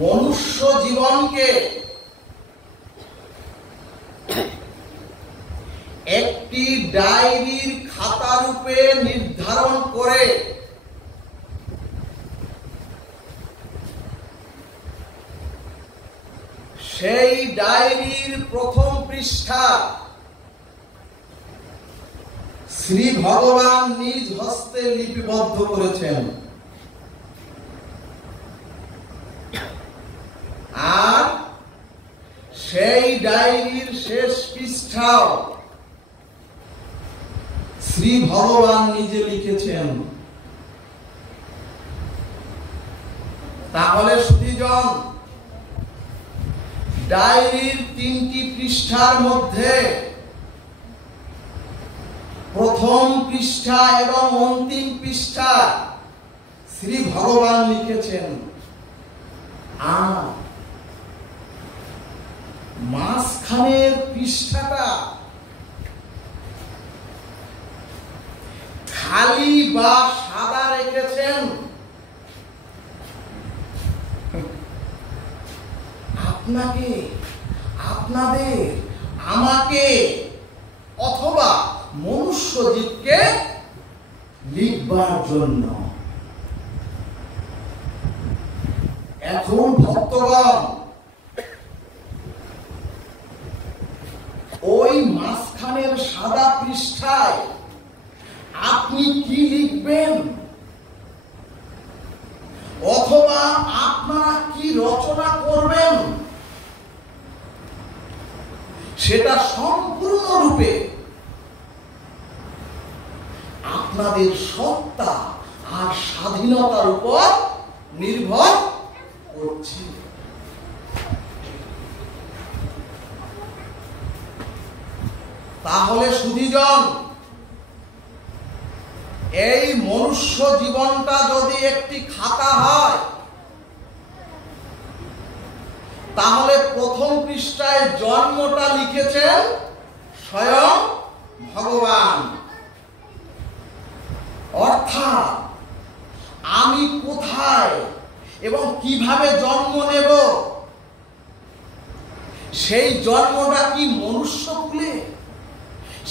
মনুষ্য জীবনকে একটি ডায়েরির খাতা রূপে নির্ধারণ করে সেই ডায়েরির প্রথম পৃষ্ঠা শ্রী ভগবান নিজ হস্তে লিপিবদ্ধ করেছেন। আর সেই ডায়েরির শেষ পৃষ্ঠাও শ্রী ভগবান নিজে লিখেছেন। তাহলে সুধীজন, ডায়েরির 3টি পৃষ্ঠার মধ্যে প্রথম পৃষ্ঠা এবং অন্তিম পৃষ্ঠা শ্রী ভগবান লিখেছেন। আর মাঝখানের পৃষ্ঠাটা খালি বা সাদা রেখেছেন আপনাকে, আপনাদের, আমাকে অথবা মনুষ্য জীবকে লিখবার জন্য। এখন ভক্তগণ, ওই মাঝখানের সাদা পৃষ্ঠায় আপনি কি লিখবেন অথবা আপনারা কি রচনা করবেন সেটা সম্পূর্ণরূপে আপনাদের সত্তা আর স্বাধীনতার উপর নির্ভর করছে। তাহলে সুধীজন, এই মনুষ্য জীবনটা যদি একটি খাতা হয়, তাহলে প্রথম পৃষ্ঠায় জন্মটা লিখেছেন স্বয়ং ভগবান। অর্থাৎ আমি কোথায় এবং কিভাবে জন্ম নেব, সেই জন্মটা কি মনুষ্য কুলে,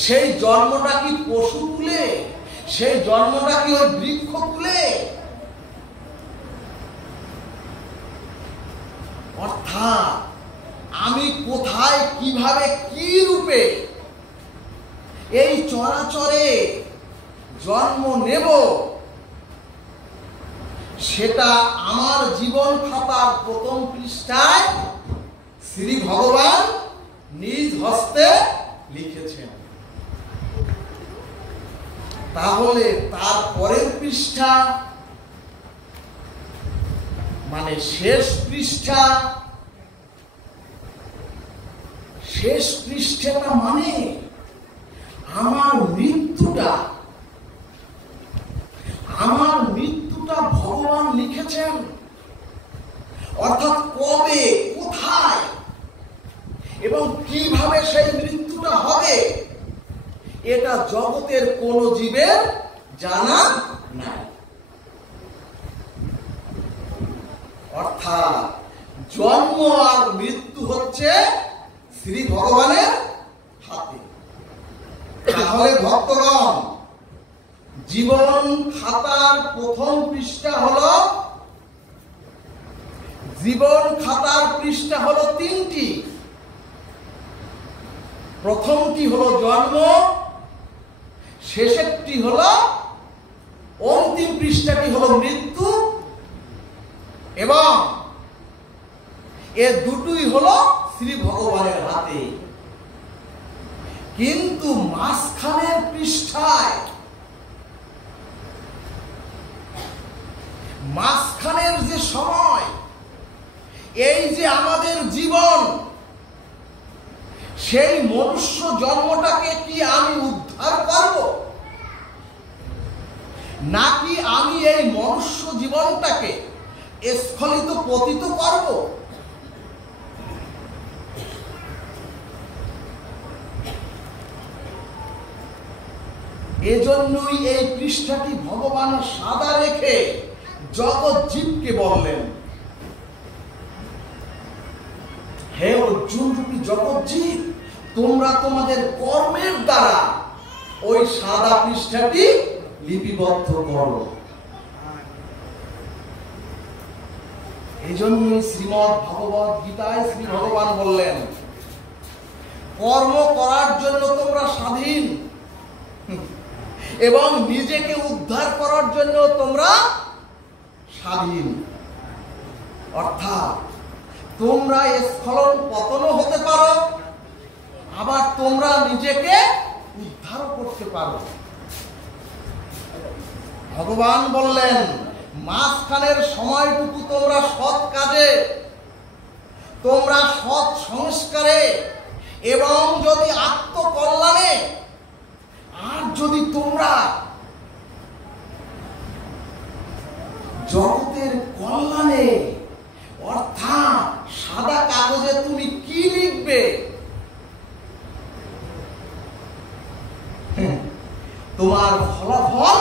সেই জন্মটা কি পশু কুলে, সেই জন্মটা কি ওই বৃক্ষ কুলে? অর্থাৎ আমি কোথায়, কিভাবে, কি রূপে এই চরাচরে জন্ম নেব, সেটা আমার জীবন খাতার প্রথম পৃষ্ঠায় শ্রী ভগবান নিজ হস্তে লিখেছেন। তাহলে তার পরের পৃষ্ঠা মানে শেষ পৃষ্ঠা, শেষ পৃষ্ঠাটা মানে আমার মৃত্যুটা, আমার মৃত্যুটা ভগবান লিখেছেন। অর্থাৎ কবে, কোথায় এবং কিভাবে সেই মৃত্যুটা হবে, এটা জগতের কোন জীবের জানা নাই। অর্থাৎ জন্ম আর মৃত্যু হচ্ছে শ্রী ভগবানের হাতে। তাহলে ভক্তগণ, জীবন খাতার প্রথম পৃষ্ঠা হলো, জীবন খাতার পৃষ্ঠা হলো 3টি। প্রথমটি হলো জন্ম, শেষেরটি হলো, অন্তিম পৃষ্ঠাটি হলো মৃত্যু, এবং এ দুটোই হলো শ্রী ভগবানের হাতে। কিন্তু মাঝখানের পৃষ্ঠায়, মাঝখানের যে সময়, এই যে আমাদের জীবন, সেই মনুষ্য জন্মটাকে কি আমি উদ্ধার করব, নাকি আমি এই মনুষ্য জীবনটাকে স্খলিত পতিত করব? এজন্যই এই পৃষ্ঠাটি ভগবান সাদা রেখে জগৎ জীবকে বললেন অর্জুন রূপী জগৎজীব, তোমরা তোমাদের কর্মের দ্বারা ওই সাদা পৃষ্ঠাটি লিপিবদ্ধ করো। এই জন্যই শ্রীমদ্ ভগবদ গীতায় শ্রী ভগবান বললেন, কর্ম করার জন্য তোমরা স্বাধীন এবং নিজেকে উদ্ধার করার জন্য তোমরা স্বাধীন। অর্থাৎ তোমরা স্খলন পতনও হতে পারো, আবার তোমরা নিজেকে উদ্ধারও করতে পারো। ভগবান বললেন, মাঝখানের সময়টুকু তোমরা সৎ কাজে, তোমরা সৎ সংস্কারে এবং যদি আত্মকল্যাণে, আর যদি তোমরা জগতের কল্যাণে, অর্থাৎ সাদা কাগজে তুমি কি লিখবে, তোমার ফলাফল